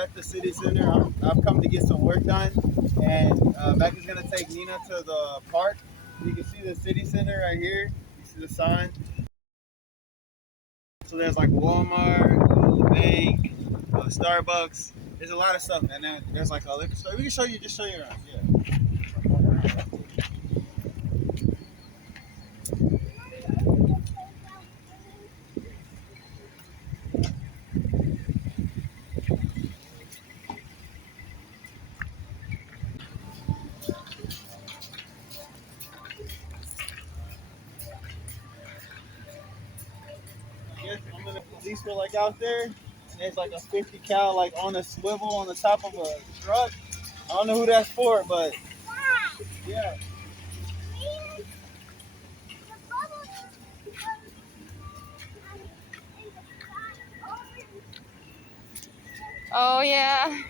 at the city center. I've come to get some work done, and Becca's gonna take Nina to the park. You can see the city center right here. You see the sign. So there's like Walmart, the bank, Starbucks. There's a lot of stuff, and then there's like a liquor store. We can show you, just show you around. Yeah. I guess I'm in the police were like out there, and there's like a 50 cal like on a swivel on the top of a truck. I don't know who that's for, but yeah. Oh yeah.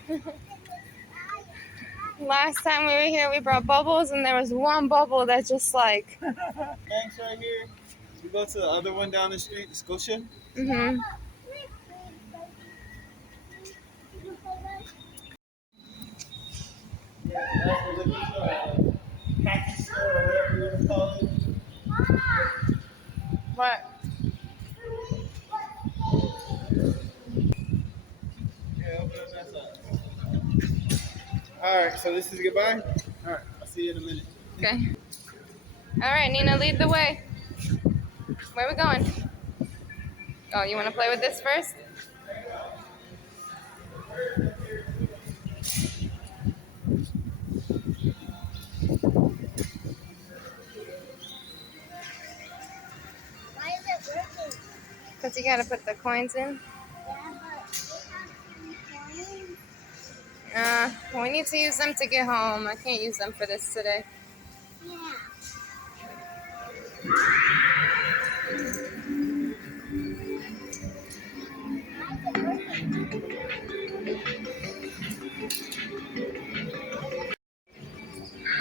Last time we were here, we brought bubbles, and there was one bubble that just like. Thanks right here. We go to the other one down the street, the Scotia. Mhm. Yeah, that's the liquor store, package store, or whatever you want to call it. What? Yeah, open up that side. All right, so this is goodbye. All right, I'll see you in a minute. Okay. All right, Nina, lead the way. Where are we going? Oh, you want to play with this first? Why is it working? Because you got to put the coins in. Yeah, but we have some coins. We need to use them to get home. I can't use them for this today. Yeah. Why is it working?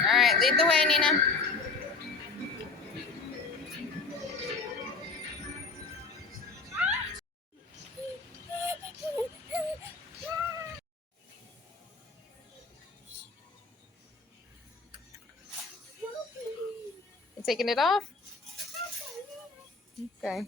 All right, lead the way, Nina. You taking it off? Okay.